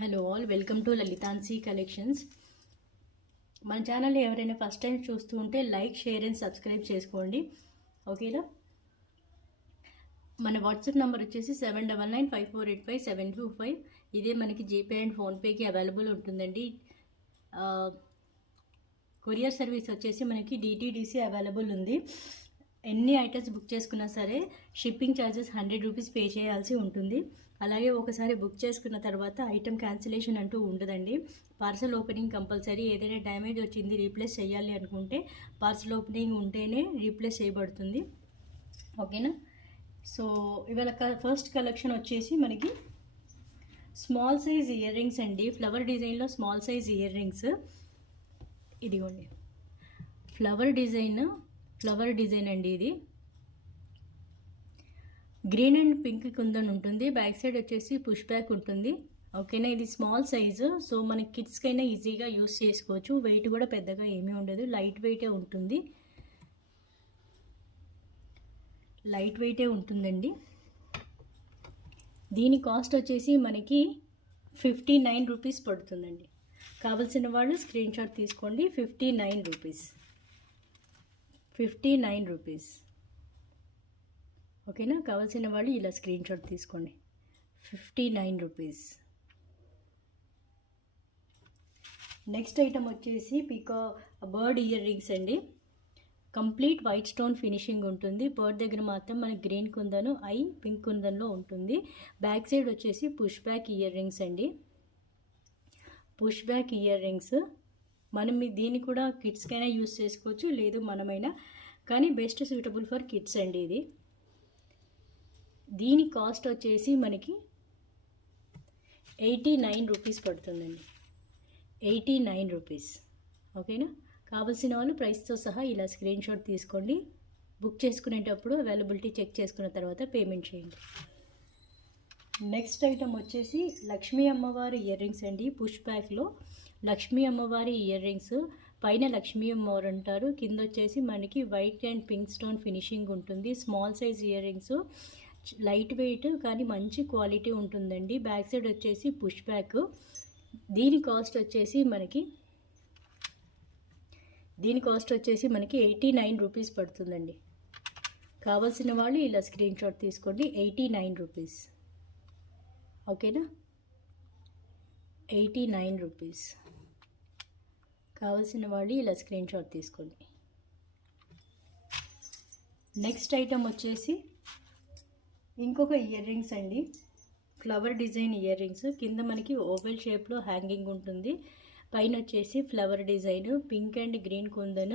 Hello all, welcome to లలితాన్సీ collections. మన ఛానల్ని ఎవరైనా ఫస్ట్ టైం చూస్తూ ఉంటే లైక్, షేర్ అండ్ సబ్స్క్రైబ్ చేసుకోండి. ఓకేనా? మన వాట్సాప్ నెంబర్ వచ్చేసి 7995485725. ఇదే మనకి జీపే అండ్ ఫోన్పేకి అవైలబుల్ ఉంటుందండి. కొరియర్ సర్వీస్ వచ్చేసి మనకి డిటీడీసీ అవైలబుల్ ఉంది. ఎన్ని ఐటమ్స్ బుక్ చేసుకున్నా సరే షిప్పింగ్ ఛార్జెస్ 100 రూపీస్ పే చేయాల్సి ఉంటుంది. అలాగే ఒకసారి బుక్ చేసుకున్న తర్వాత ఐటమ్ క్యాన్సిలేషన్ అంటూ ఉండదండి. Parcel opening compulsory. ఏదైనా డ్యామేజ్ వచ్చింది రీప్లేస్ చేయాలి అనుకుంటే పార్సల్ ఓపెనింగ్ ఉంటేనే రీప్లేస్ చేయబడుతుంది. ఓకేనా? సో ఇవాళ ఫస్ట్ కలెక్షన్ వచ్చేసి మనకి స్మాల్ సైజ్ ఇయర్ రింగ్స్ అండి. ఫ్లవర్ డిజైన్లో స్మాల్ సైజ్ ఇయర్ రింగ్స్. ఇదిగోండి ఫ్లవర్ డిజైన్ అండి. ఇది గ్రీన్ అండ్ పింక్ కుందన్ ఉంటుంది. బ్యాక్ సైడ్ వచ్చేసి పుష్ బ్యాక్ ఉంటుంది. ఓకేనా? ఇది స్మాల్ సైజు, సో మన కిడ్స్కైనా ఈజీగా యూస్ చేసుకోవచ్చు. వెయిట్ కూడా పెద్దగా ఏమీ ఉండదు, లైట్ వెయిటే ఉంటుందండి. దీని కాస్ట్ వచ్చేసి మనకి 59 రూపీస్ పడుతుందండి. కావాల్సిన వాళ్ళు స్క్రీన్ షాట్ తీసుకోండి. 59 రూపీస్. ఓకేనా? కావాల్సిన వాళ్ళు ఇలా స్క్రీన్ షాట్ తీసుకోండి. 59 రూపీస్. నెక్స్ట్ ఐటమ్ వచ్చేసి బర్డ్ ఇయర్ రింగ్స్ అండి. కంప్లీట్ వైట్ స్టోన్ ఫినిషింగ్ ఉంటుంది. బర్డ్ దగ్గర మాత్రం మనకి గ్రీన్ కుందను, పింక్ కుందన్లో ఉంటుంది. బ్యాక్ సైడ్ వచ్చేసి పుష్ బ్యాక్ ఇయర్ రింగ్స్ అండి. పుష్ బ్యాక్ ఇయర్ రింగ్స్ మనం దీన్ని కూడా కిడ్స్కైనా యూస్ చేసుకోవచ్చు, లేదు మనమైనా, కానీ బెస్ట్ సూటబుల్ ఫర్ కిడ్స్ అండి ఇది. దీని కాస్ట్ వచ్చేసి మనకి 89 రూపీస్ పడుతుందండి. 89 రూపీస్. ఓకేనా? కావాల్సిన వాళ్ళు ప్రైస్తో సహా ఇలా స్క్రీన్ షాట్ తీసుకోండి. బుక్ చేసుకునేటప్పుడు అవైలబిలిటీ చెక్ చేసుకున్న తర్వాత పేమెంట్ చేయండి. నెక్స్ట్ ఐటమ్ వచ్చేసి లక్ష్మీ అమ్మవారి ఇయర్ రింగ్స్ అండి. పుష్ బ్యాక్లో లక్ష్మీ అమ్మవారి ఇయర్ రింగ్స్. పైన లక్ష్మీ అమ్మవారు అంటారు, కింద వచ్చేసి మనకి white and pink stone finishing ఉంటుంది. Small size ear rings, light weight కానీ మంచి క్వాలిటీ ఉంటుందండి. బ్యాక్ సైడ్ వచ్చేసి పుష్ బ్యాక్. దీని కాస్ట్ వచ్చేసి మనకి 89 రూపీస్ పడుతుందండి. కావాల్సిన వాళ్ళు ఇలా స్క్రీన్ షాట్ తీసుకోండి. 89 రూపీస్. ఓకేనా? 89 రూపీస్. కావాల్సిన వాళ్ళు ఇలా స్క్రీన్ షాట్ తీసుకోండి. నెక్స్ట్ ఐటమ్ వచ్చేసి ఇంకొక ఇయర్ రింగ్స్ అండి. Flower design ear rings. కింద మనకి ఓవెల్ షేప్లో హ్యాంగింగ్ ఉంటుంది. పైన వచ్చేసి flower design, pink and green kundan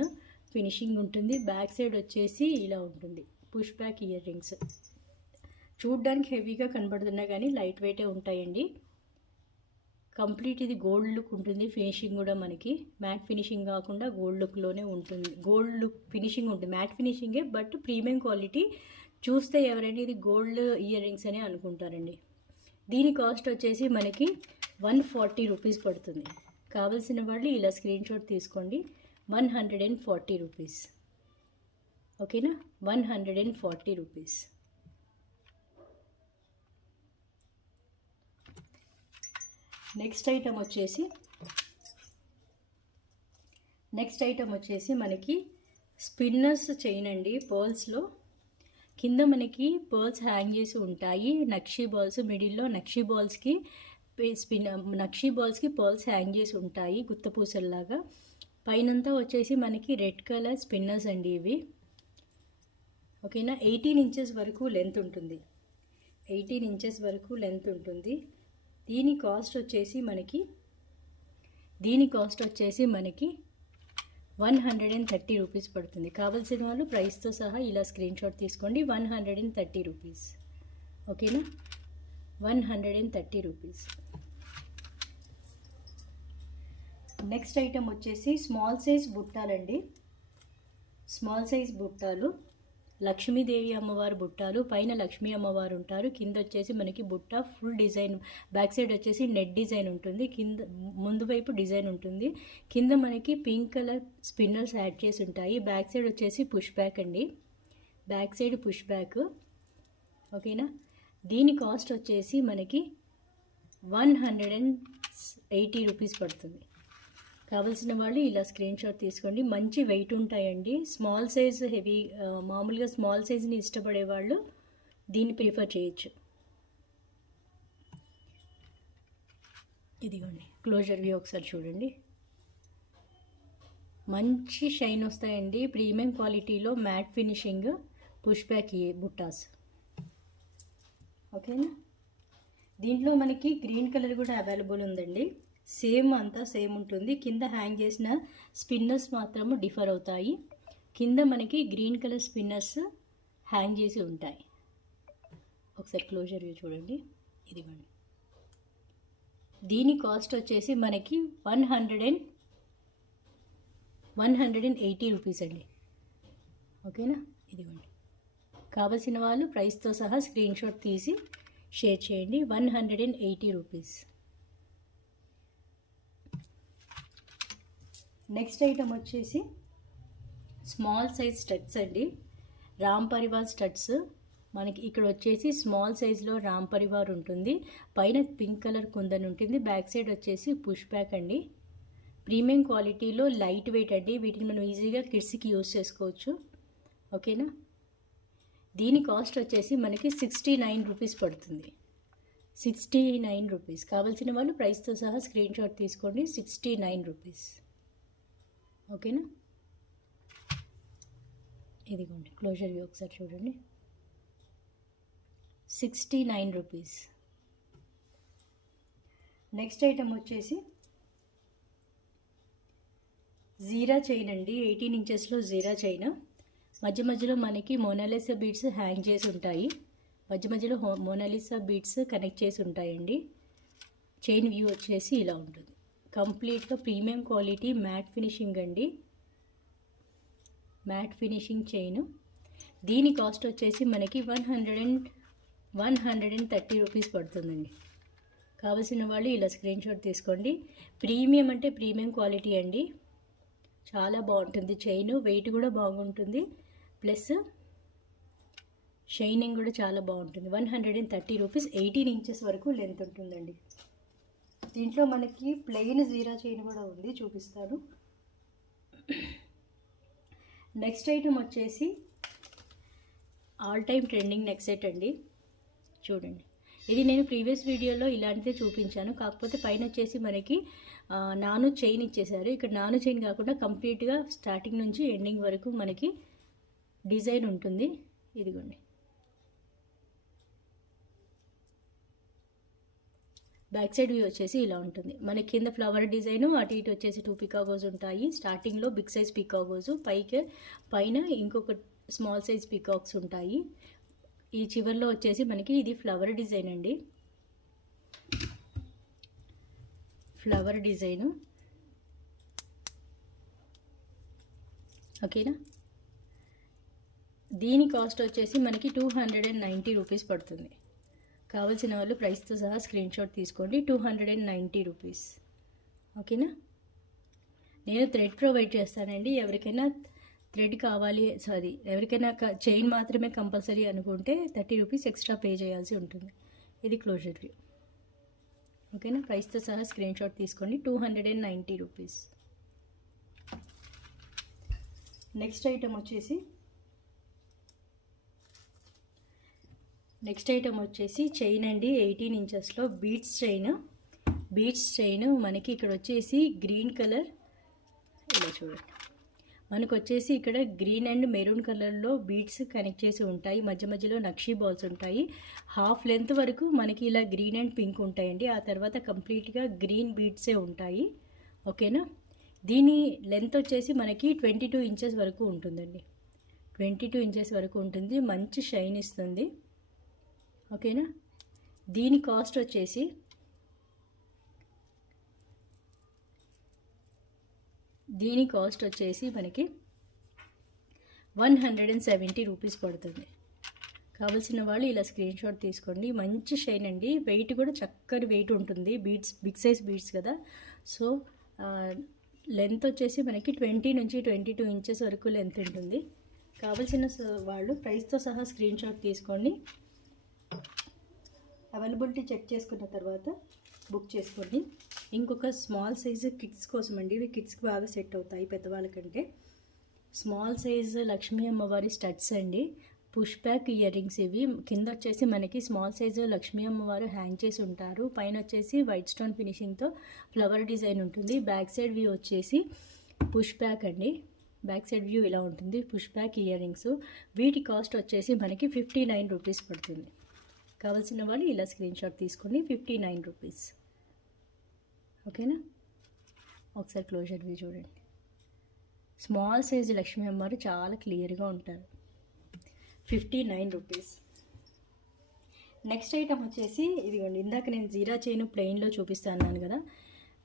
finishing ఉంటుంది. బ్యాక్ సైడ్ వచ్చేసి ఇలా ఉంటుంది. Push back ear rings. చూడ్డానికి హెవీగా కనబడుతున్నాయి కానీ లైట్ వెయిటే ఉంటాయండి. కంప్లీట్ ఇది గోల్డ్ లుక్ ఉంటుంది. ఫినిషింగ్ కూడా మనకి మ్యాట్ ఫినిషింగ్ కాకుండా గోల్డ్ లుక్లోనే ఉంటుంది. గోల్డ్ లుక్ ఫినిషింగ్ ఉంటుంది. మ్యాట్ ఫినిషింగే బట్ ప్రీమియం క్వాలిటీ. చూస్తే ఎవరైనా ఇది గోల్డ్ ఇయర్ రింగ్స్ అని అనుకుంటారండి. దీని కాస్ట్ వచ్చేసి మనకి 140 రూపీస్ పడుతుంది. కావాల్సిన వాళ్ళు ఇలా స్క్రీన్ షాట్ తీసుకోండి. 140 రూపీస్. ఓకేనా? 140 రూపీస్. నెక్స్ట్ ఐటమ్ వచ్చేసి మనకి స్పిన్నర్స్ చైన్ అండి. పర్ల్స్లో కింద మనకి పర్ల్స్ హ్యాంగ్ చేసి ఉంటాయి. నక్షీ బాల్స్ మిడిల్లో నక్షీ బాల్స్కి పర్ల్స్ హ్యాంగ్ చేసి ఉంటాయి గుత్తపూసల్లాగా. పైనంతా వచ్చేసి మనకి రెడ్ కలర్ స్పిన్నర్స్ అండి ఇవి. ఓకేనా? 18 ఇంచెస్ వరకు లెంత్ ఉంటుంది. 18 ఇంచెస్ వరకు లెంత్ ఉంటుంది. దీని కాస్ట్ వచ్చేసి మనకి 130 రూపీస్ పడుతుంది. కావాల్సిన వాళ్ళు ప్రైస్తో సహా ఇలా స్క్రీన్ షాట్ తీసుకోండి. 130 రూపీస్. ఓకేనా? 130 రూపీస్. నెక్స్ట్ ఐటమ్ వచ్చేసి స్మాల్ సైజ్ బుట్టాలండి. స్మాల్ సైజ్ బుట్టాలు, లక్ష్మీదేవి అమ్మవారు బుట్టాలు. పైన లక్ష్మీ అమ్మవారు ఉంటారు. కింద వచ్చేసి మనకి బుట్ట ఫుల్ డిజైన్. బ్యాక్ సైడ్ వచ్చేసి నెట్ డిజైన్ ఉంటుంది. కింద ముందు వైపు డిజైన్ ఉంటుంది. కింద మనకి పింక్ కలర్ స్పిన్నర్స్ యాడ్ చేసి ఉంటాయి. బ్యాక్ సైడ్ వచ్చేసి పుష్ బ్యాక్ అండి. Back side push back. ఓకేనా? దీని కాస్ట్ వచ్చేసి మనకి 180 రూపీస్ పడుతుంది. కావాల్సిన వాళ్ళు ఇలా స్క్రీన్ షాట్ తీసుకోండి. మంచి వెయిట్ ఉంటాయండి. స్మాల్ సైజ్ హెవీ, మామూలుగా స్మాల్ సైజ్ని ఇష్టపడే వాళ్ళు దీన్ని ప్రిఫర్ చేయొచ్చు. ఇదిగోండి క్లోజర్ వ్యూ ఒకసారి చూడండి. మంచి షైన్ వస్తాయండి. ప్రీమియం క్వాలిటీలో మ్యాట్ ఫినిషింగ్ పుష్ బ్యాక్ బుట్టాస్. ఓకేనా. దీంట్లో మనకి గ్రీన్ కలర్ కూడా అవైలబుల్ ఉందండి. సేమ్ అంతా సేమ్ ఉంటుంది. కింద హ్యాంగ్ చేసిన స్పిన్నర్స్ మాత్రము డిఫర్ అవుతాయి. కింద మనకి గ్రీన్ కలర్ స్పిన్నర్స్ హ్యాంగ్ చేసి ఉంటాయి. ఒకసారి క్లోజర్ వ్యూ చూడండి. ఇదిగోండి. దీని కాస్ట్ వచ్చేసి మనకి 180 రూపీస్ అండి. ఓకేనా. ఇదిగోండి. కావలసిన వాళ్ళు ప్రైస్తో సహా స్క్రీన్ షాట్ తీసి షేర్ చేయండి. 180 రూపీస్. నెక్స్ట్ ఐటమ్ వచ్చేసి స్మాల్ సైజ్ స్టడ్స్ అండి. రామ్ పరివార్ స్టడ్స్. మనకి ఇక్కడ వచ్చేసి స్మాల్ సైజ్లో రామ్ పరివార్ ఉంటుంది. పైన పింక్ కలర్ కుందన్ ఉంటుంది. బ్యాక్ సైడ్ వచ్చేసి పుష్ బ్యాక్ అండి. ప్రీమియం క్వాలిటీలో లైట్ వెయిట్ అండి. వీటిని మనం ఈజీగా కిడ్స్కి యూజ్ చేసుకోవచ్చు. ఓకేనా. దీని కాస్ట్ వచ్చేసి మనకి 69 రూపీస్ పడుతుంది. 69 రూపీస్. కావాల్సిన వాళ్ళు ప్రైస్తో సహా స్క్రీన్ షాట్ తీసుకోండి. 69 రూపీస్. ఓకేనా. ఇదిగోండి క్లోజర్ వ్యూ ఒకసారి చూడండి. 69 రూపీస్. నెక్స్ట్ ఐటమ్ వచ్చేసి జీరా చైన్ అండి. 18 ఇంచెస్లో జీరా చైన్. మధ్య మధ్యలో మనకి మోనాలిసా బీడ్స్ హ్యాంగ్ చేసి ఉంటాయి. మధ్య మధ్యలో మోనాలిసా బీడ్స్ కనెక్ట్ చేసి ఉంటాయండి. చైన్ వ్యూ వచ్చేసి ఇలా ఉంటుంది. కంప్లీట్గా ప్రీమియం క్వాలిటీ మ్యాట్ ఫినిషింగ్ అండి. Matte finishing chain. దీని కాస్ట్ వచ్చేసి మనకి 130 రూపీస్ పడుతుందండి. కావాల్సిన వాళ్ళు ఇలా స్క్రీన్ షాట్ తీసుకోండి. ప్రీమియం అంటే ప్రీమియం క్వాలిటీ అండి. చాలా బాగుంటుంది చైన్. వెయిట్ కూడా బాగుంటుంది. ప్లస్ షైనింగ్ కూడా చాలా బాగుంటుంది. 130 రూపీస్. 18 ఇంచెస్ వరకు లెంత్ ఉంటుందండి. దీంట్లో మనకి ప్లెయిన్ జీరా చైన్ కూడా ఉంది, చూపిస్తాను. నెక్స్ట్ ఐటమ్ వచ్చేసి all time trending neck set అండి. చూడండి. ఇది నేను ప్రీవియస్ వీడియోలో ఇలాంటిదే చూపించాను. కాకపోతే పైన వచ్చేసి మనకి నాను చైన్ ఇచ్చేసారు. ఇక్కడ నాను చైన్ కాకుండా కంప్లీట్గా స్టార్టింగ్ నుంచి ఎండింగ్ వరకు మనకి డిజైన్ ఉంటుంది. ఇదిగోండి. బ్యాక్ సైడ్ వ్యూ వచ్చేసి ఇలా ఉంటుంది. మనకి కింద ఫ్లవర్ డిజైన్, అటు ఇటు వచ్చేసి 2 పికాగోస్ ఉంటాయి. స్టార్టింగ్లో బిగ్ సైజ్ పికాగోస్, పైన ఇంకొక స్మాల్ సైజ్ పికాక్స్ ఉంటాయి. ఈ చివర్లో వచ్చేసి మనకి ఇది ఫ్లవర్ డిజైన్ అండి. Flower design. ఓకేనా. దీని కాస్ట్ వచ్చేసి మనకి 290 రూపీస్ పడుతుంది. కావాల్సిన వాళ్ళు ప్రైస్తో సహా స్క్రీన్ షాట్ తీసుకోండి. 290 రూపీస్. ఓకేనా. నేను థ్రెడ్ ప్రొవైడ్ చేస్తానండి. ఎవరికైనా థ్రెడ్ కావాలి, ఎవరికైనా చైన్ మాత్రమే కంపల్సరీ అనుకుంటే 30 రూపీస్ ఎక్స్ట్రా పే చేయాల్సి ఉంటుంది. ఇది క్లోజర్ వ్యూ. ఓకేనా. ప్రైస్తో సహా స్క్రీన్ షాట్ తీసుకోండి. 290 రూపీస్. నెక్స్ట్ ఐటమ్ వచ్చేసి చైన్ అండి. 18 ఇంచెస్లో బీడ్స్ చైన్. మనకి ఇక్కడ వచ్చేసి గ్రీన్ కలర్, ఇలా చూడండి. మనకు వచ్చేసి ఇక్కడ గ్రీన్ అండ్ మెరూన్ కలర్లో బీడ్స్ కనెక్ట్ చేసి ఉంటాయి. మధ్య మధ్యలో నక్షీ బాల్స్ ఉంటాయి. హాఫ్ లెంత్ వరకు మనకి ఇలా గ్రీన్ అండ్ పింక్ ఉంటాయండి. ఆ తర్వాత కంప్లీట్గా గ్రీన్ బీడ్సే ఉంటాయి. ఓకేనా. దీని లెంత్ వచ్చేసి మనకి 22 ఇంచెస్ వరకు ఉంటుందండి. 22 ఇంచెస్ వరకు ఉంటుంది. మంచి షైన్ ఇస్తుంది. ఓకేనా. దీని కాస్ట్ వచ్చేసి మనకి 170 రూపీస్ పడుతుంది. కావాల్సిన వాళ్ళు ఇలా స్క్రీన్ షాట్ తీసుకోండి. మంచి షైన్ అండి. వెయిట్ కూడా చక్కని వెయిట్ ఉంటుంది. బీడ్స్ బిగ్ సైజ్ బీడ్స్ కదా. సో లెంత్ వచ్చేసి మనకి 20 నుంచి 22 ఇంచెస్ వరకు లెంత్ ఉంటుంది. కావాల్సిన వాళ్ళు ప్రైస్తో సహా స్క్రీన్ షాట్ తీసుకోండి. అవైలబిలిటీ చెక్ చేసుకున్న తర్వాత బుక్ చేసుకోండి. ఇంకొక స్మాల్ సైజు కిడ్స్ కోసం అండి, ఇవి కిడ్స్కి బాగా సెట్ అవుతాయి పెద్దవాళ్ళకంటే. స్మాల్ సైజు లక్ష్మీ అమ్మవారి స్టడ్స్ అండి, పుష్ బ్యాక్ ఇయర్ రింగ్స్. ఇవి కింద వచ్చేసి మనకి స్మాల్ సైజు లక్ష్మీ అమ్మవారు హ్యాంగ్ చేసి ఉంటారు. పైన వచ్చేసి వైట్ స్టోన్ ఫినిషింగ్తో ఫ్లవర్ డిజైన్ ఉంటుంది. బ్యాక్ సైడ్ వ్యూ వచ్చేసి పుష్ బ్యాక్ అండి, బ్యాక్ సైడ్ వ్యూ ఇలా ఉంటుంది. Push back ear rings. వీటి కాస్ట్ వచ్చేసి మనకి 59 రూపీస్ పడుతుంది. కావాల్సిన వాళ్ళు ఇలా స్క్రీన్ షాట్ తీసుకోండి. 59 రూపీస్. ఓకేనా? ఒకసారి క్లోజర్ వ్యూ చూడండి. స్మాల్ సైజు లక్ష్మీ అమ్మవారు చాలా క్లియర్గా ఉంటారు. 59 రూపీస్. నెక్స్ట్ ఐటమ్ వచ్చేసి ఇదిగోండి, ఇందాక నేను జీరా చైన్ ప్లెయిన్లో చూపిస్తాను కదా,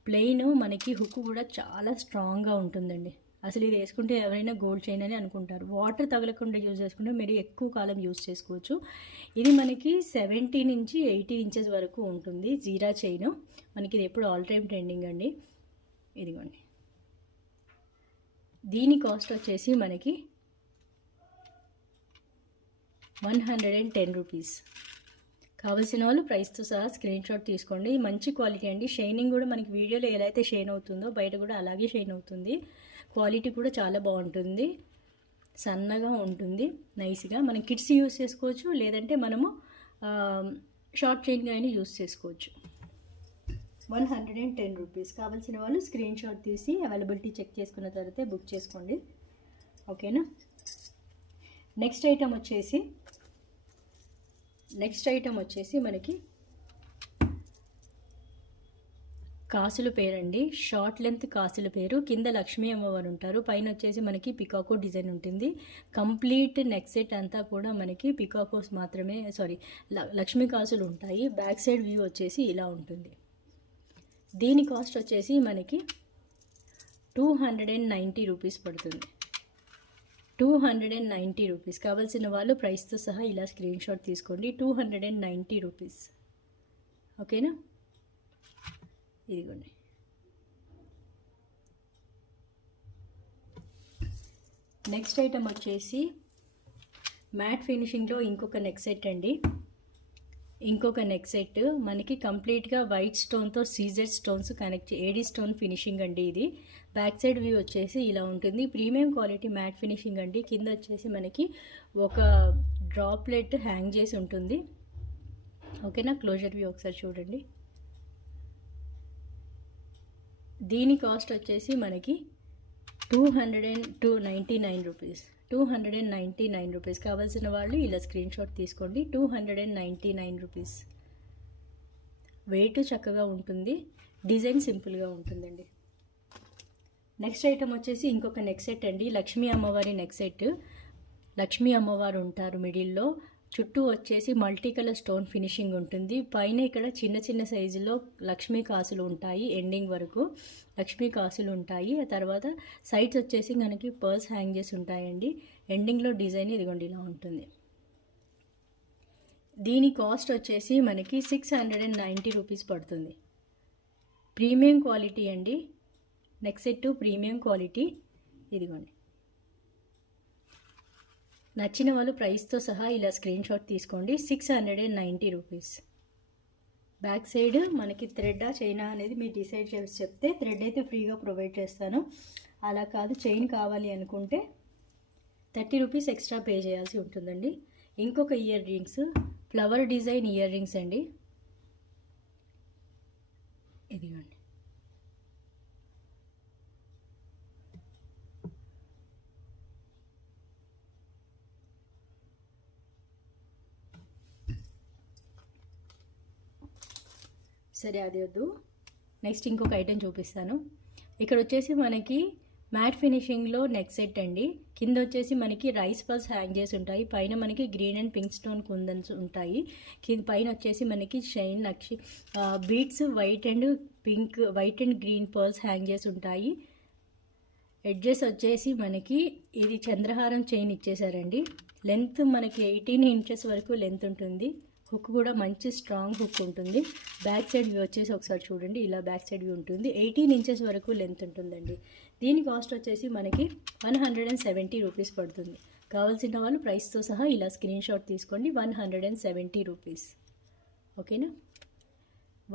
ప్లెయిన్ మనకి హుక్ కూడా చాలా స్ట్రాంగ్గా ఉంటుందండి. అసలు ఇది వేసుకుంటే ఎవరైనా గోల్డ్ చైన్ అని అనుకుంటారు. వాటర్ తగలకుండా యూజ్ చేసుకుంటే మీరు ఎక్కువ కాలం యూజ్ చేసుకోవచ్చు. ఇది మనకి 70 నుంచి 80 ఇంచెస్ వరకు ఉంటుంది జీరా చైన్. మనకి ఇది ఎప్పుడు ఆల్ టైమ్ ట్రెండింగ్ అండి. ఇదిగోండి, దీని కాస్ట్ వచ్చేసి మనకి 110 రూపీస్. కావాల్సిన వాళ్ళు ప్రైస్తో సహా స్క్రీన్ షాట్ తీసుకోండి. మంచి క్వాలిటీ అండి. షైనింగ్ కూడా మనకి వీడియోలో ఎలా అయితే షైన్ అవుతుందో బయట కూడా అలాగే షైన్ అవుతుంది. క్వాలిటీ కూడా చాలా బాగుంటుంది, సన్నగా ఉంటుంది, నైస్గా. మనం కిడ్స్ యూస్ చేసుకోవచ్చు, లేదంటే మనము షార్ట్ చైన్గా అయినా యూస్ చేసుకోవచ్చు. 110 రూపీస్. కావాల్సిన వాళ్ళు స్క్రీన్ షాట్ తీసి అవైలబిలిటీ చెక్ చేసుకున్న తర్వాతే బుక్ చేసుకోండి. ఓకేనా? నెక్స్ట్ ఐటమ్ వచ్చేసి మనకి కాసుల పేరండి. షార్ట్ లెంత్ కాసుల పేరు. కింద లక్ష్మీ అమ్మవారు ఉంటారు. పైన వచ్చేసి మనకి పికాకో డిజైన్ ఉంటుంది. కంప్లీట్ నెక్ సెట్ అంతా కూడా మనకి పికాకోస్ మాత్రమే, లక్ష్మీ కాసులు ఉంటాయి. బ్యాక్ సైడ్ వ్యూ వచ్చేసి ఇలా ఉంటుంది. దీని కాస్ట్ వచ్చేసి మనకి 290 రూపీస్ పడుతుంది. 290 రూపీస్. కావాల్సిన వాళ్ళు ప్రైస్తో సహా ఇలా స్క్రీన్ షాట్ తీసుకోండి. 290 రూపీస్. ఓకేనా? ఇదిగోండి, నెక్స్ట్ ఐటమ్ వచ్చేసి మ్యాట్ ఫినిషింగ్లో ఇంకొక నెక్ సెట్ అండి. ఇంకొక నెక్ సెట్ మనకి కంప్లీట్గా వైట్ స్టోన్తో CZ stones connect, AD stone finishing అండి. ఇది బ్యాక్ సైడ్ వ్యూ వచ్చేసి ఇలా ఉంటుంది. ప్రీమియం క్వాలిటీ మ్యాట్ ఫినిషింగ్ అండి. కింద వచ్చేసి మనకి ఒక డ్రాప్లెట్ హ్యాంగ్ చేసి ఉంటుంది. ఓకేనా? క్లోజర్ వ్యూ ఒకసారి చూడండి. దీని కాస్ట్ వచ్చేసి మనకి 299 రూపీస్. 299 రూపీస్. కావాల్సిన వాళ్ళు ఇలా స్క్రీన్ షాట్ తీసుకోండి. 299 రూపీస్. వెయిట్ చక్కగా ఉంటుంది, డిజైన్ సింపుల్గా ఉంటుందండి. నెక్స్ట్ ఐటమ్ వచ్చేసి ఇంకొక నెక్ సెట్ అండి, లక్ష్మీ అమ్మవారి నెక్ సెట్. లక్ష్మీ అమ్మవారు ఉంటారు మిడిల్లో. చుట్టూ వచ్చేసి మల్టీ కలర్ స్టోన్ ఫినిషింగ్ ఉంటుంది. పైన ఇక్కడ చిన్న చిన్న సైజులో లక్ష్మీ కాసులు ఉంటాయి. ఎండింగ్ వరకు లక్ష్మీ కాసులు ఉంటాయి. ఆ తర్వాత సైడ్స్ వచ్చేసి మనకి పర్ల్స్ హ్యాంగ్ చేసి ఉంటాయండి. ఎండింగ్లో డిజైన్ ఇదిగోండి ఇలా ఉంటుంది. దీని కాస్ట్ వచ్చేసి మనకి 690 రూపీస్ పడుతుంది. ప్రీమియం క్వాలిటీ అండి. Neck set premium quality. ఇదిగోండి, నచ్చిన వాళ్ళు ప్రైస్తో సహా ఇలా స్క్రీన్ షాట్ తీసుకోండి. 690 రూపీస్. బ్యాక్ సైడ్ మనకి థ్రెడ్డా చైనా అనేది మీరు డిసైడ్ చేసి చెప్తే థ్రెడ్ అయితే ఫ్రీగా ప్రొవైడ్ చేస్తాను. అలా కాదు, చైన్ కావాలి అనుకుంటే 30 రూపీస్ ఎక్స్ట్రా పే చేయాల్సి ఉంటుందండి. ఇంకొక ear rings, flower design ear rings అండి. ఇదిగోండి, సరే అది వద్దు, నెక్స్ట్ ఇంకొక ఐటెం చూపిస్తాను. ఇక్కడ వచ్చేసి మనకి మ్యాట్ ఫినిషింగ్లో నెక్ సెట్ అండి. కింద వచ్చేసి మనకి రైస్ పల్స్ హ్యాంగ్ చేసి ఉంటాయి. పైన మనకి గ్రీన్ అండ్ పింక్ స్టోన్ కుందన్స్ ఉంటాయి. పైన వచ్చేసి మనకి shine beads white and pink, white and green pearls hang చేసి ఉంటాయి. ఎడ్జెస్ వచ్చేసి మనకి ఇది చంద్రహారం చైన్ ఇచ్చేసారండి. లెంత్ మనకి 18 ఇంచెస్ వరకు లెంత్ ఉంటుంది. హుక్ కూడా మంచి స్ట్రాంగ్ హుక్ ఉంటుంది. బ్యాక్ సైడ్ వ్యూ వచ్చేసి ఒకసారి చూడండి, ఇలా బ్యాక్ సైడ్ వ్యూ ఉంటుంది. 18 ఇంచెస్ వరకు లెంత్ ఉంటుందండి. దీని కాస్ట్ వచ్చేసి మనకి 170 రూపీస్ పడుతుంది. కావాల్సిన వాళ్ళు ప్రైస్తో సహా ఇలా స్క్రీన్ షాట్ తీసుకోండి. 170 రూపీస్. ఓకేనా.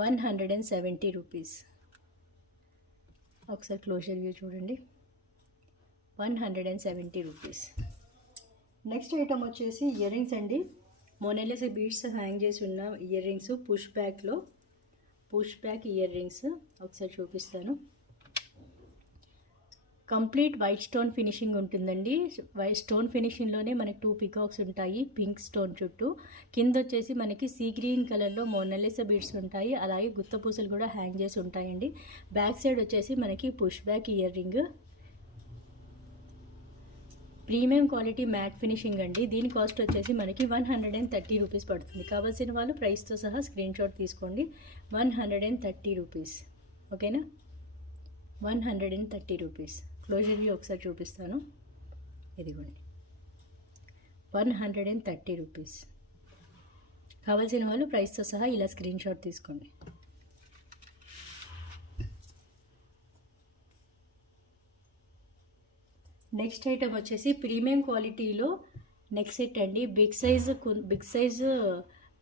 170 రూపీస్. ఒకసారి క్లోజర్ వ్యూ చూడండి. 170 రూపీస్. నెక్స్ట్ ఐటమ్ వచ్చేసి ఇయర్ రింగ్స్ అండి. మోనాలిసా బీడ్స్ హ్యాంగ్ చేసి ఉన్న ear rings, push back ear rings. ఒకసారి చూపిస్తాను. కంప్లీట్ వైట్ స్టోన్ ఫినిషింగ్ ఉంటుందండి. వైట్ స్టోన్ ఫినిషింగ్లోనే మనకి 2 పికాక్స్ ఉంటాయి పింక్ స్టోన్ చుట్టూ. కింద వచ్చేసి మనకి సీ గ్రీన్ కలర్లో మోనాలిసా బీడ్స్ ఉంటాయి. అలాగే గుత్తపూసలు కూడా హ్యాంగ్ చేసి ఉంటాయండి. బ్యాక్ సైడ్ వచ్చేసి మనకి push back ear ring. Premium quality matte finishing అండి. దీని కాస్ట్ వచ్చేసి మనకి 130 రూపీస్ పడుతుంది. కావాల్సిన వాళ్ళు ప్రైస్తో సహా స్క్రీన్ షాట్ తీసుకోండి. 130 రూపీస్. ఓకేనా. 130 రూపీస్. క్లోజర్ వ్యూ ఒకసారి చూపిస్తాను. ఇదిగోండి 130 రూపీస్. కావాల్సిన వాళ్ళు ప్రైస్తో సహా ఇలా స్క్రీన్ షాట్ తీసుకోండి. నెక్స్ట్ ఐటమ్ వచ్చేసి ప్రీమియం క్వాలిటీలో నెక్ సెట్ అండి. బిగ్ సైజ్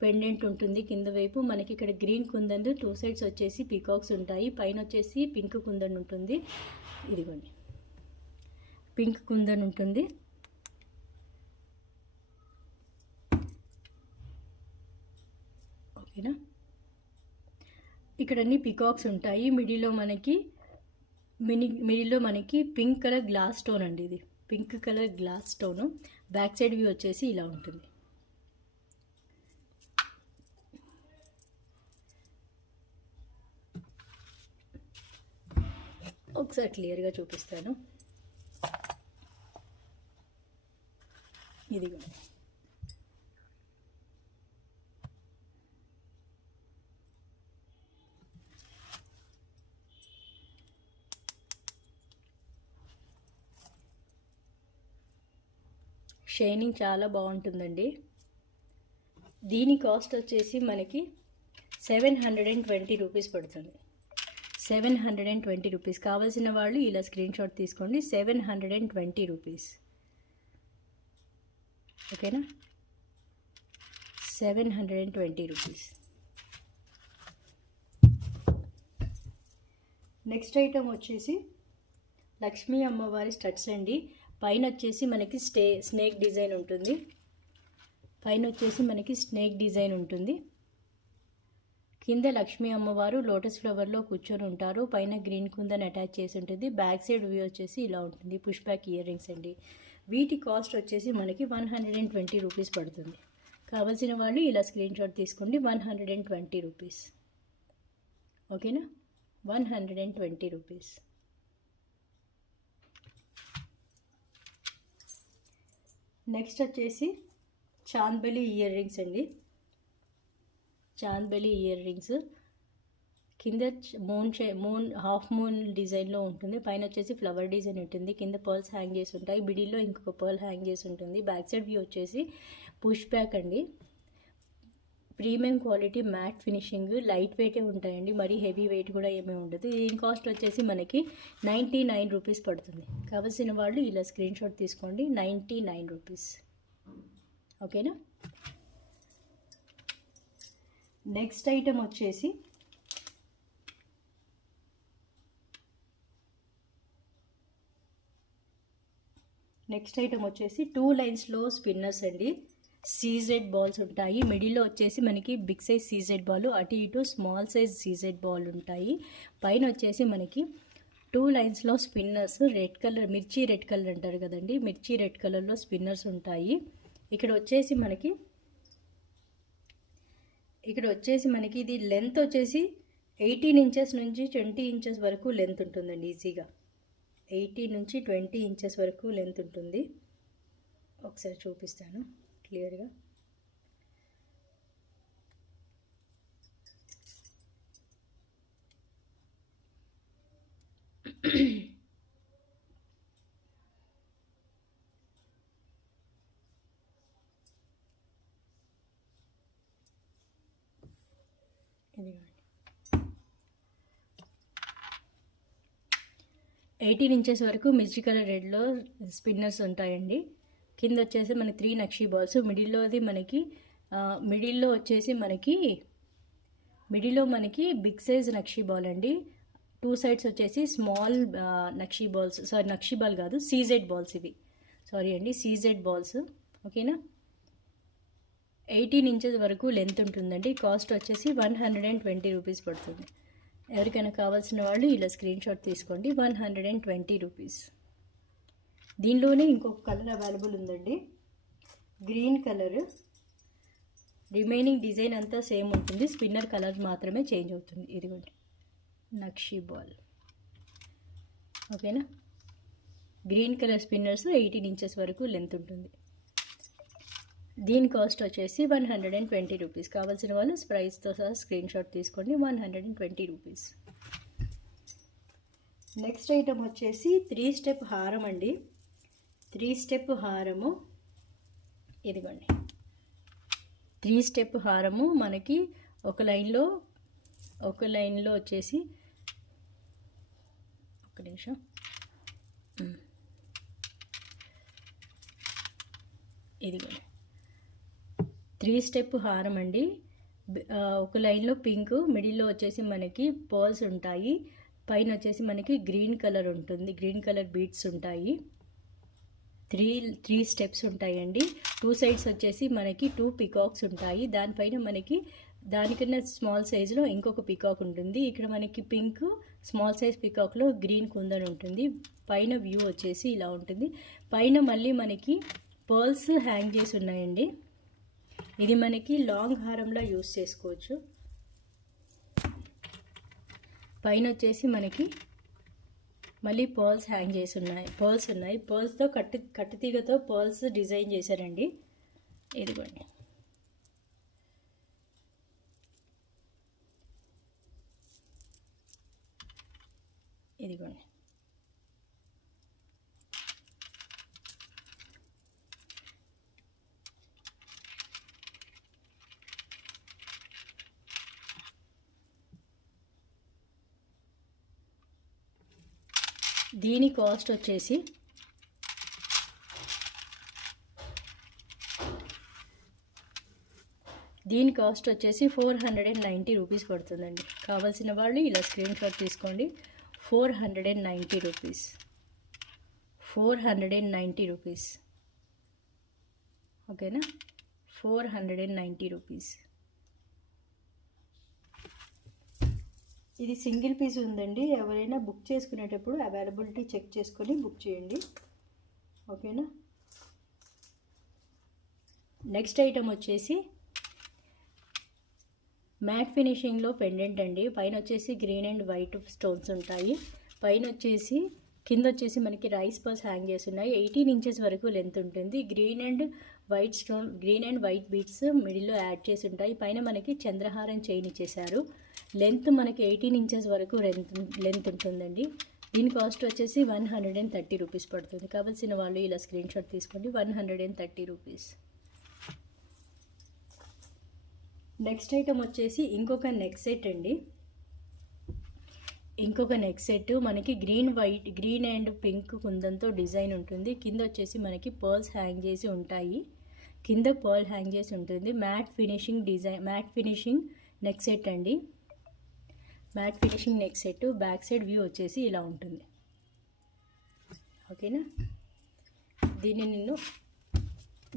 పెండెంట్ ఉంటుంది. కింద వైపు మనకి ఇక్కడ గ్రీన్ కుందన్, 2 సైడ్స్ వచ్చేసి పీకాక్స్ ఉంటాయి. పైన వచ్చేసి పింక్ కుందన్ ఉంటుంది. ఇదిగోండి పింక్ కుందన్ ఉంటుంది. ఓకేనా. ఇక్కడ అన్ని పీకాక్స్ ఉంటాయి. మిడిల్లో మనకి పింక్ కలర్ గ్లాస్ స్టోన్ అండి. ఇది pink colour glass stone. Back side view వచ్చేసి ఇలా ఉంటుంది. ఒకసారి క్లియర్గా చూపిస్తాను. ఇదిగో షైనింగ్ చాలా బాగుంటుందండి. దీని కాస్ట్ వచ్చేసి మనకి 720 రూపీస్ పడుతుంది. 720 రూపీస్. కావాల్సిన వాళ్ళు ఇలా స్క్రీన్ షాట్ తీసుకోండి. 720 రూపీస్. ఓకేనా. 720 రూపీస్. నెక్స్ట్ ఐటమ్ వచ్చేసి లక్ష్మీ అమ్మవారి స్టడ్స్ అండి. పైన వచ్చేసి మనకి స్నేక్ డిజైన్ ఉంటుంది. కింద లక్ష్మీ అమ్మవారు లోటస్ ఫ్లవర్లో కూర్చొని ఉంటారు. పైన గ్రీన్ కుందన్ అటాచ్ చేసి ఉంటుంది. బ్యాక్ సైడ్ వ్యూ వచ్చేసి ఇలా ఉంటుంది. పుష్ బ్యాక్ ఇయర్ రింగ్స్ అండి. వీటి కాస్ట్ వచ్చేసి మనకి 120 రూపీస్ పడుతుంది. కావాల్సిన వాళ్ళు ఇలా స్క్రీన్ షాట్ తీసుకోండి. 120 రూపీస్. ఓకేనా. 120 రూపీస్. నెక్స్ట్ వచ్చేసి చాంద్బలి ఇయర్ రింగ్స్ అండి. చాంద్బలి ఇయర్ రింగ్స్ కింద మూన్ హాఫ్ మూన్ డిజైన్లో ఉంటుంది. పైన వచ్చేసి ఫ్లవర్ డిజైన్ ఉంటుంది. కింద పర్ల్స్ హ్యాంగ్ చేసి ఉంటాయి. మిడిల్లో ఇంకొక పర్ల్ హ్యాంగ్ చేసి ఉంటుంది. బ్యాక్ సైడ్ వ్యూ వచ్చేసి పుష్ బ్యాక్ అండి. Premium quality matte finishing. Light వెయిటే ఉంటాయండి. మరీ హెవీ వెయిట్ కూడా ఏమీ ఉండదు. దీని కాస్ట్ వచ్చేసి మనకి 99 రూపీస్ పడుతుంది. కావాల్సిన వాళ్ళు ఇలా స్క్రీన్ షాట్ తీసుకోండి. 99 రూపీస్. ఓకేనా. నెక్స్ట్ ఐటమ్ వచ్చేసి నెక్స్ట్ ఐటమ్ వచ్చేసి 2 లైన్స్లో స్పిన్నర్స్ అండి. సీజెడ్ బాల్స్ ఉంటాయి. మిడిల్లో వచ్చేసి మనకి బిగ్ సైజ్ సీజెడ్ బాల్, అటు ఇటు స్మాల్ సైజ్ సీజెడ్ బాల్ ఉంటాయి. పైన వచ్చేసి మనకి 2 లైన్స్లో స్పిన్నర్స్, రెడ్ కలర్, మిర్చి రెడ్ కలర్ అంటారు కదండి, మిర్చి రెడ్ కలర్లో స్పిన్నర్స్ ఉంటాయి. ఇక్కడ వచ్చేసి మనకి ఇది లెంత్ వచ్చేసి 18 ఇంచెస్ నుంచి 20 ఇంచెస్ వరకు లెంత్ ఉంటుందండి. ఈజీగా 18 నుంచి 20 ఇంచెస్ వరకు లెంత్ ఉంటుంది. ఒకసారి చూపిస్తాను క్లియర్గా. ఇదిగోండి 18 ఇంచెస్ వరకు మిర్చి కలర్ రెడ్లో స్పిన్నర్స్ ఉంటాయండి. కింద వచ్చేసి మనకి 3 నక్షీ బాల్స్. మిడిల్లో వచ్చేసి మనకి మిడిల్లో మనకి బిగ్ సైజ్ నక్షీ బాల్ అండి. 2 సైడ్స్ వచ్చేసి small nakshi balls, sorry nakshi ball కాదు, సీజెడ్ బాల్స్ ఇవి, సారీ అండి, సీజెడ్ బాల్స్. ఓకేనా, 18 ఇంచెస్ వరకు లెంత్ ఉంటుందండి. కాస్ట్ వచ్చేసి 120 రూపీస్ పడుతుంది. ఎవరికైనా కావాల్సిన వాళ్ళు ఇలా స్క్రీన్ షాట్ తీసుకోండి. 120 రూపీస్. దీనిలోనే ఇంకొక కలర్ అవైలబుల్ ఉందండి, గ్రీన్ కలర్. రిమైనింగ్ డిజైన్ అంతా సేమ్ ఉంటుంది, స్పిన్నర్ కలర్ మాత్రమే చేంజ్ అవుతుంది. ఇదిగోండి నక్షీ బాల్. ఓకేనా, గ్రీన్ కలర్ స్పిన్నర్స్ 18 ఇంచెస్ వరకు లెంత్ ఉంటుంది. దీని కాస్ట్ వచ్చేసి 120 రూపీస్. కావాల్సిన వాళ్ళు ప్రైస్తో సహా స్క్రీన్ షాట్ తీసుకోండి. 120 రూపీస్. నెక్స్ట్ ఐటమ్ వచ్చేసి 3 స్టెప్ హారం అండి. 3 స్టెప్ హారము, ఇదిగోండి 3 స్టెప్ హారము మనకి ఒక లైన్లో వచ్చేసి, ఒక నిమిషం, ఇదిగోండి 3 స్టెప్ హారం అండి. ఒక లైన్లో పింక్, మిడిల్లో వచ్చేసి మనకి పర్ల్స్ ఉంటాయి, పైన వచ్చేసి మనకి గ్రీన్ కలర్ ఉంటుంది, గ్రీన్ కలర్ బీడ్స్ ఉంటాయి. 3 స్టెప్స్ ఉంటాయండి. 2 సైడ్స్ వచ్చేసి మనకి 2 పికాక్స్ ఉంటాయి. దానిపైన మనకి దానికన్నా స్మాల్ సైజులో ఇంకొక పికాక్ ఉంటుంది. ఇక్కడ మనకి పింక్ స్మాల్ సైజ్ పికాక్లో గ్రీన్ కుందన్ ఉంటుంది. పైన వ్యూ వచ్చేసి ఇలా ఉంటుంది. పైన మళ్ళీ మనకి పర్ల్స్ హ్యాంగ్ చేసి ఉన్నాయండి. ఇది మనకి లాంగ్ హారంలో యూస్ చేసుకోవచ్చు. పైన వచ్చేసి మనకి మళ్ళీ పర్ల్స్ హ్యాంగ్ చేసి ఉన్నాయి, పర్ల్స్ ఉన్నాయి. పర్ల్స్తో కట్టుతీగతో పర్ల్స్ డిజైన్ చేశారండి. ఇదిగోండి ఇదిగోండి దీని కాస్ట్ వచ్చేసి దీని కాస్ట్ వచ్చేసి 490 రూపీస్ పడుతుందండి. కావాల్సిన వాళ్ళు ఇలా స్క్రీన్ షాట్ తీసుకోండి. 490 రూపీస్, 490 రూపీస్. ఓకేనా, 490 రూపీస్. ఇది సింగిల్ పీస్ ఉందండి. ఎవరైనా బుక్ చేసుకునేటప్పుడు అవైలబిలిటీ చెక్ చేసుకొని బుక్ చేయండి. ఓకేనా, నెక్స్ట్ ఐటమ్ వచ్చేసి మ్యాట్ ఫినిషింగ్లో పెండెంట్ అండి. పైన వచ్చేసి గ్రీన్ అండ్ వైట్ స్టోన్స్ ఉంటాయి. పైన వచ్చేసి కింద వచ్చేసి మనకి రైస్ పర్ల్స్ హ్యాంగ్ చేసి ఉన్నాయి. 18 ఇంచెస్ వరకు లెంత్ ఉంటుంది. గ్రీన్ అండ్ వైట్ బీడ్స్ మిడిల్లో యాడ్ చేసి ఉంటాయి. పైన మనకి చంద్రహారం చైన్ ఇచ్చేసారు. లెంత్ మనకి 18 ఇంచెస్ వరకు లెంత్ ఉంటుందండి. దీని కాస్ట్ వచ్చేసి 130 రూపీస్ పడుతుంది. కావాల్సిన వాళ్ళు ఇలా స్క్రీన్ షాట్ తీసుకోండి. 130 రూపీస్. నెక్స్ట్ ఐటమ్ వచ్చేసి ఇంకొక నెక్ సెట్ అండి. ఇంకొక నెక్ సెట్ మనకి గ్రీన్ అండ్ పింక్ కుందంతో డిజైన్ ఉంటుంది. కింద వచ్చేసి మనకి పర్ల్స్ హ్యాంగ్ చేసి ఉంటాయి. కింద పర్ల్ హ్యాంగ్ చేసి ఉంటుంది. మ్యాట్ ఫినిషింగ్ నెక్ సెట్ అండి. Matte finishing neck set. Back side view వచ్చేసి ఇలా ఉంటుంది. ఓకేనా, దీన్ని నేను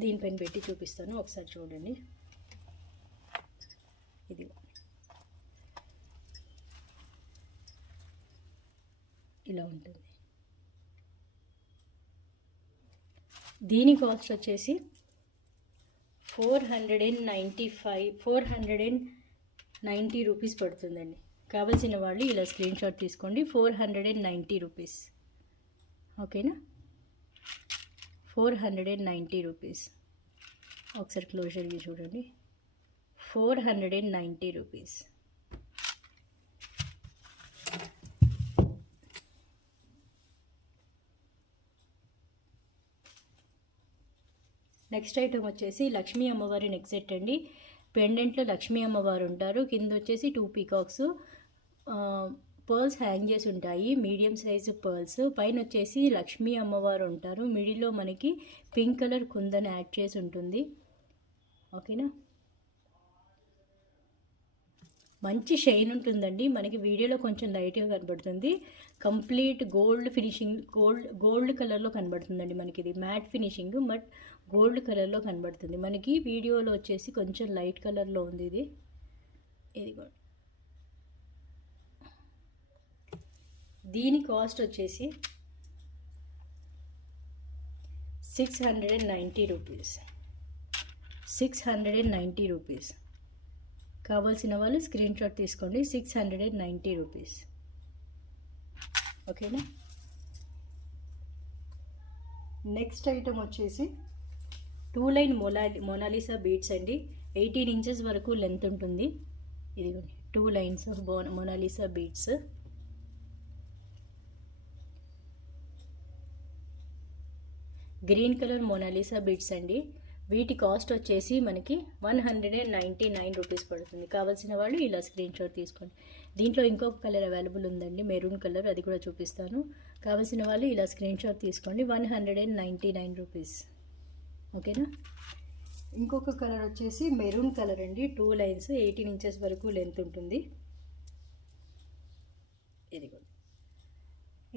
దీనిపైన పెట్టి చూపిస్తాను, ఒకసారి చూడండి. ఇది ఇలా ఉంటుంది. దీని కాస్ట్ వచ్చేసి 490 రూపీస్ పడుతుందండి. కావాల్సిన వాళ్ళు ఇలా స్క్రీన్ షాట్ తీసుకోండి. 490 రూపీస్. ఓకేనా, 490 రూపీస్. ఒకసారి క్లోజర్గా చూడండి. 490 రూపీస్. నెక్స్ట్ ఐటమ్ వచ్చేసి లక్ష్మీ అమ్మవారి నెక్ సెట్ అండి. పెండెంట్లో లక్ష్మీ అమ్మవారు ఉంటారు. కింద వచ్చేసి 2 పీకాక్స్, పర్ల్స్ హ్యాంగ్ చేసి ఉంటాయి, మీడియం సైజు పర్ల్స్. పైన వచ్చేసి లక్ష్మీ అమ్మవారు ఉంటారు. మిడిల్లో మనకి పింక్ కలర్ కుందన్ యాడ్ చేసి ఉంటుంది. ఓకేనా, మంచి షైన్ ఉంటుందండి. మనకి వీడియోలో కొంచెం లైట్గా కనబడుతుంది. కంప్లీట్ గోల్డ్ ఫినిషింగ్, గోల్డ్ కలర్లో కనబడుతుందండి. మనకి ఇది మ్యాట్ ఫినిషింగ్ బట్ గోల్డ్ కలర్లో కనబడుతుంది. మనకి వీడియోలో వచ్చేసి కొంచెం లైట్ కలర్లో ఉంది ఇది. కూడా దీని కాస్ట్ వచ్చేసి 690 రూపీస్. 690 రూపీస్. కావాల్సిన వాళ్ళు స్క్రీన్ షాట్ తీసుకోండి. 690 రూపీస్. ఓకేనా. నెక్స్ట్ ఐటమ్ వచ్చేసి 2 లైన్ మోనాలిసా బీడ్స్ అండి. 18 ఇంచెస్ వరకు లెంత్ ఉంటుంది. ఇదిగోండి 2 lines of Mona Lisa beads. Green colour Mona Lisa beads అండి. వీటి కాస్ట్ వచ్చేసి మనకి 199 రూపీస్ పడుతుంది. కావాల్సిన వాళ్ళు ఇలా స్క్రీన్ షాట్ తీసుకోండి. దీంట్లో ఇంకొక కలర్ అవైలబుల్ ఉందండి, మెరూన్ కలర్, అది కూడా చూపిస్తాను. కావాల్సిన వాళ్ళు ఇలా స్క్రీన్ షాట్ తీసుకోండి. 199 రూపీస్. ఓకేనా. ఇంకొక కలర్ వచ్చేసి మెరూన్ కలర్ అండి. 2 లైన్స్, 18 ఇంచెస్ వరకు లెంత్ ఉంటుంది. ఇది కూడా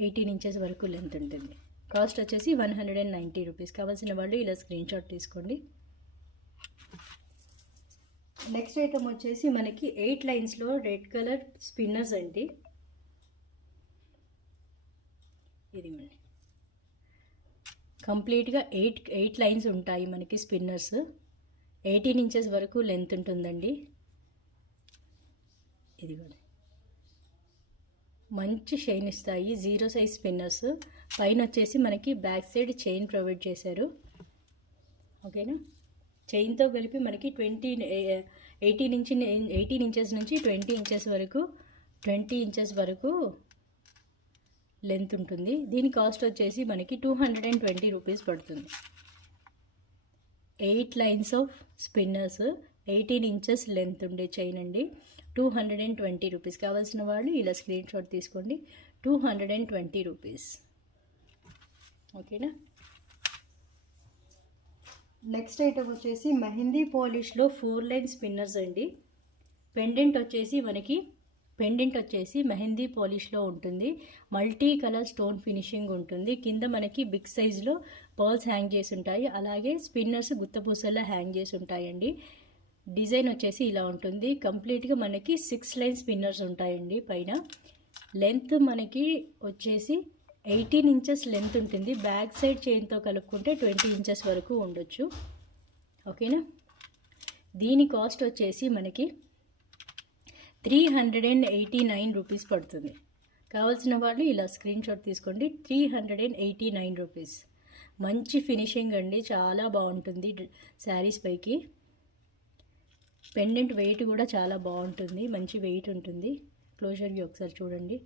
18 ఇంచెస్ వరకు లెంత్ ఉంటుంది. కాస్ట్ వచ్చేసి 190 రూపీస్. కావాల్సిన వాళ్ళు ఇలా స్క్రీన్ షాట్ తీసుకోండి. నెక్స్ట్ ఐటమ్ వచ్చేసి మనకి 8 లైన్స్లో రెడ్ కలర్ స్పిన్నర్స్ అండి. ఇది కంప్లీట్గా 8 లైన్స్ ఉంటాయి మనకి స్పిన్నర్స్. 18 ఇంచెస్ వరకు లెంత్ ఉంటుందండి. ఇది కూడా మంచి షైన్ ఇస్తాయి. 0 సైజ్ స్పిన్నర్స్. పైన వచ్చేసి మనకి బ్యాక్ సైడ్ చైన్ ప్రొవైడ్ చేశారు. ఓకేనా. చైన్తో కలిపి మనకి 18 ఇంచెస్ నుంచి 20 ఇంచెస్ వరకు లెంత్ ఉంటుంది. దీని కాస్ట్ వచ్చేసి మనకి 220 రూపీస్ పడుతుంది. 8 lines of spinners, 18 inches length ఉండే చైన్ అండి. 220 రూపీస్. కావాల్సిన వాళ్ళు ఇలా స్క్రీన్ షాట్ తీసుకోండి. 220 రూపీస్. ఓకేనా. నెక్స్ట్ ఐటమ్ వచ్చేసి మెహందీ పాలిష్లో 4 లైన్ స్పిన్నర్స్ అండి. పెండెంట్ వచ్చేసి మెహందీ పాలిష్లో ఉంటుంది. మల్టీ కలర్ స్టోన్ ఫినిషింగ్ ఉంటుంది. కింద మనకి బిగ్ సైజులో పర్ల్స్ హ్యాంగ్ చేసి ఉంటాయి. అలాగే స్పిన్నర్స్ గుత్తపూసల్లో హ్యాంగ్ చేసి ఉంటాయండి. డిజైన్ వచ్చేసి ఇలా ఉంటుంది. కంప్లీట్గా మనకి 6 లైన్ స్పిన్నర్స్ ఉంటాయండి. పైన లెంత్ మనకి వచ్చేసి 18 ఇంచెస్ లెంత్ ఉంటుంది. బ్యాక్ సైడ్ చైన్తో కలుపుకుంటే 20 ఇంచెస్ వరకు ఉండొచ్చు. ఓకేనా. దీని కాస్ట్ వచ్చేసి మనకి 389 రూపీస్ పడుతుంది. కావాల్సిన వాళ్ళు ఇలా స్క్రీన్ షాట్ తీసుకోండి. 389 రూపీస్. మంచి ఫినిషింగ్ అండి, చాలా బాగుంటుంది శారీస్ పైకి. పెండెంట్ వెయిట్ కూడా చాలా బాగుంటుంది, మంచి వెయిట్ ఉంటుంది. క్లోజర్ వ్యూ ఒకసారి చూడండి.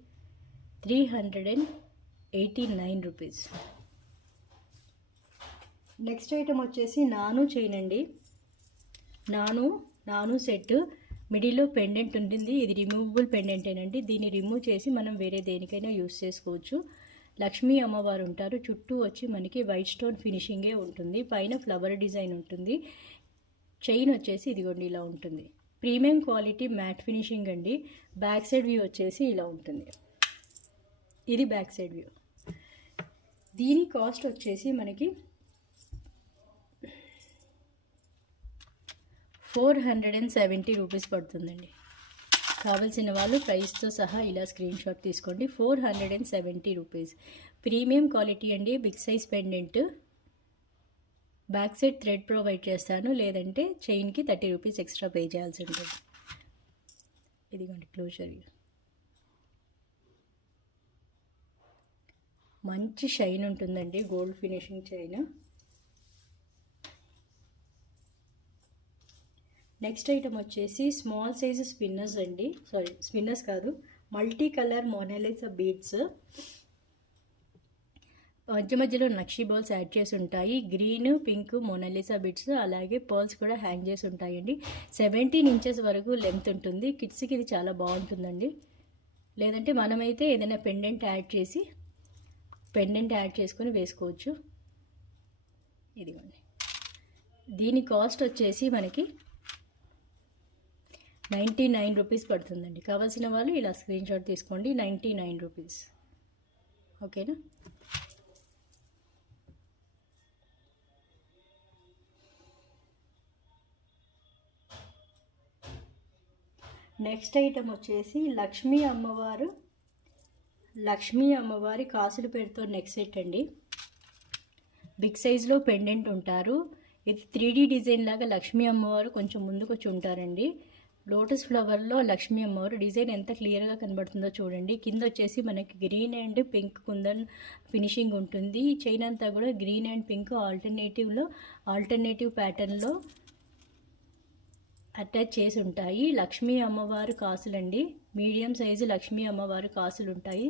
389 రూపీస్. నెక్స్ట్ ఐటమ్ వచ్చేసి నాను చైన్ అండి. నాను సెట్. మిడిల్లో పెండెంట్ ఉంటుంది. ఇది రిమూవబుల్ పెండెంటేనండి. దీన్ని రిమూవ్ చేసి మనం వేరే దేనికైనా యూస్ చేసుకోవచ్చు. లక్ష్మీ అమ్మవారు ఉంటారు. చుట్టూ వచ్చి మనకి వైట్ స్టోన్ ఫినిషింగే ఉంటుంది. పైన ఫ్లవర్ డిజైన్ ఉంటుంది. చైన్ వచ్చేసి ఇదిగోండి ఇలా ఉంటుంది. ప్రీమియం క్వాలిటీ మ్యాట్ ఫినిషింగ్ అండి. బ్యాక్ సైడ్ వ్యూ వచ్చేసి ఇలా ఉంటుంది. ఇది బ్యాక్ సైడ్ వ్యూ. దీని కాస్ట్ వచ్చేసి మనకి 470 రూపీస్ పడుతుందండి. కావాల్సిన వాళ్ళు ప్రైస్తో సహా ఇలా స్క్రీన్ షాట్ తీసుకోండి. 470 రూపీస్. ప్రీమియం క్వాలిటీ అండి. Big size pendant. Back side thread provide చేస్తాను, లేదంటే చైన్కి 30 రూపీస్ ఎక్స్ట్రా పే చేయాల్సి ఉంటుంది. ఇదిగోండి క్లోజర్. మంచి షైన్ ఉంటుందండి, gold finishing chain. Next item వచ్చేసి స్మాల్ సైజ్ స్పిన్నర్స్ అండి. స్పిన్నర్స్ కాదు, మల్టీ కలర్ మోనాలిసా బీడ్స్. మధ్యలో నక్షి బాల్స్ యాడ్ చేసి ఉంటాయి. గ్రీన్, పింక్ మోనాలిసా బిట్స్, అలాగే పర్ల్స్ కూడా హ్యాంగ్ చేసి ఉంటాయండి. 17 ఇంచెస్ వరకు లెంత్ ఉంటుంది. కిడ్స్కి ఇది చాలా బాగుంటుందండి. లేదంటే మనమైతే ఏదైనా పెండెంట్ యాడ్ చేసుకొని వేసుకోవచ్చు. ఇదిగోండి. దీని కాస్ట్ వచ్చేసి మనకి 99 రూపీస్ పడుతుందండి. కావాల్సిన వాళ్ళు ఇలా స్క్రీన్ షాట్ తీసుకోండి. 99 రూపీస్. ఓకేనా? నెక్స్ట్ ఐటమ్ వచ్చేసి లక్ష్మీ అమ్మవారి కాసుల పేరుతో నెక్ సెట్ అండి. బిగ్ సైజ్లో పెండెంట్ ఉంటారు. ఇది 3D డిజైన్ లాగా లక్ష్మీ అమ్మవారు కొంచెం ముందుకు వచ్చి ఉంటారండి. లోటస్ ఫ్లవర్లో లక్ష్మీ అమ్మవారు డిజైన్ ఎంత క్లియర్గా కనబడుతుందో చూడండి. కింద వచ్చేసి మనకి green and pink kundan finishing ఉంటుంది. ఈ చైన్ అంతా కూడా గ్రీన్ అండ్ పింక్ ఆల్టర్నేటివ్ ప్యాటర్న్లో అటాచ్ చేసి ఉంటాయి. లక్ష్మీ అమ్మవారు కాసులండి. మీడియం సైజు లక్ష్మీ అమ్మవారు కాసులు ఉంటాయి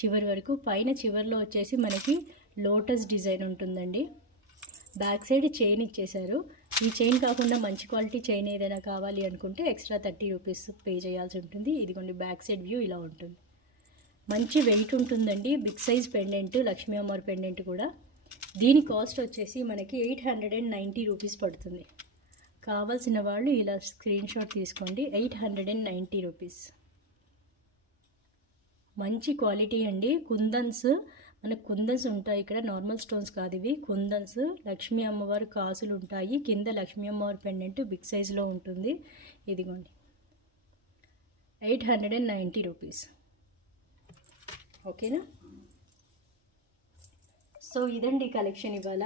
చివరి వరకు. పైన చివరిలో వచ్చేసి మనకి లోటస్ డిజైన్ ఉంటుందండి. బ్యాక్ సైడ్ చైన్ ఇచ్చేశారు. ఈ చైన్ కాకుండా మంచి క్వాలిటీ చైన్ ఏదైనా కావాలి అనుకుంటే ఎక్స్ట్రా 30 రూపీస్ పే చేయాల్సి ఉంటుంది. ఇదిగోండి బ్యాక్ సైడ్ వ్యూ ఇలా ఉంటుంది. మంచి వెయిట్ ఉంటుందండి. బిగ్ సైజ్ పెండెంట్, లక్ష్మీ అమ్మవారి పెండెంట్ కూడా. దీని కాస్ట్ వచ్చేసి మనకి 890 రూపీస్ పడుతుంది. కావాల్సిన వాళ్ళు ఇలా స్క్రీన్ షాట్ తీసుకోండి. 890 రూపీస్. మంచి క్వాలిటీ అండి. మనకు కుందన్స్ ఉంటాయి ఇక్కడ, నార్మల్ స్టోన్స్ కాదు ఇవి. కుందన్స్, లక్ష్మీ అమ్మవారి కాసులు ఉంటాయి. కింద లక్ష్మీ అమ్మవారి పెండెంట్ బిగ్ సైజులో ఉంటుంది. ఇదిగోండి 890 రూపీస్. ఓకేనా? సో ఇదండి కలెక్షన్ ఇవాళ.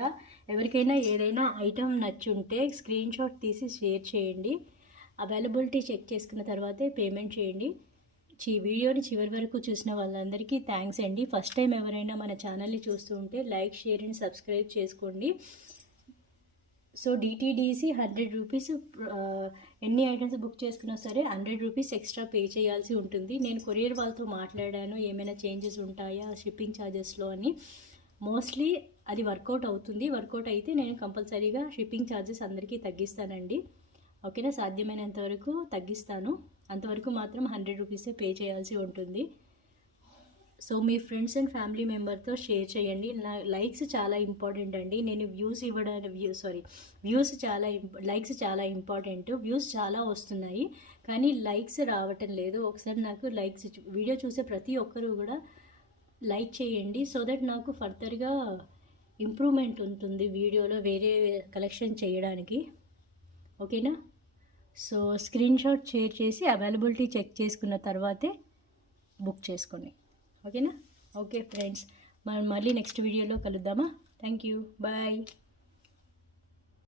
ఎవరికైనా ఏదైనా ఐటమ్ నచ్చుంటే స్క్రీన్ షాట్ తీసి షేర్ చేయండి. అవైలబిలిటీ చెక్ చేసుకున్న తర్వాతే పేమెంట్ చేయండి. వీడియోని చివరి వరకు చూసిన వాళ్ళందరికీ థ్యాంక్స్ అండి. ఫస్ట్ టైం ఎవరైనా మన ఛానల్ని చూస్తూ ఉంటే లైక్, షేర్ అండ్ సబ్స్క్రైబ్ చేసుకోండి. సో డిటీడీసీ 100 రూపీస్, ఎన్ని ఐటమ్స్ బుక్ చేసుకున్నా సరే 100 రూపీస్ ఎక్స్ట్రా పే చేయాల్సి ఉంటుంది. నేను కొరియర్ వాళ్ళతో మాట్లాడాను, ఏమైనా చేంజెస్ ఉంటాయా షిప్పింగ్ ఛార్జెస్లో అని. మోస్ట్లీ అది వర్కౌట్ అవుతుంది. వర్కౌట్ అయితే నేను కంపల్సరీగా షిప్పింగ్ ఛార్జెస్ అందరికీ తగ్గిస్తానండి. ఓకేనా? సాధ్యమైనంత వరకు తగ్గిస్తాను. అంతవరకు మాత్రం 100 రూపీసే పే చేయాల్సి ఉంటుంది. సో మీ ఫ్రెండ్స్ అండ్ ఫ్యామిలీ మెంబర్తో షేర్ చేయండి. లైక్స్ చాలా ఇంపార్టెంట్ అండి. నేను లైక్స్ చాలా ఇంపార్టెంట్. వ్యూస్ చాలా వస్తున్నాయి కానీ లైక్స్ రావటం లేదు. ఒకసారి నాకు లైక్స్, వీడియో చూసే ప్రతి ఒక్కరూ కూడా లైక్ చేయండి. సో దట్ నాకు ఫర్దర్గా ఇంప్రూవ్మెంట్ ఉంటుంది వీడియోలో వేరే కలెక్షన్ చేయడానికి. ఓకేనా? సో స్క్రీన్ షాట్ షేర్ చేసి అవైలబిలిటీ చెక్ చేసుకున్న తర్వాతే బుక్ చేసుకోండి. ఓకేనా? ఓకే ఫ్రెండ్స్, మనం మళ్ళీ నెక్స్ట్ వీడియోలో కలుద్దామా? Thank you. బాయ్.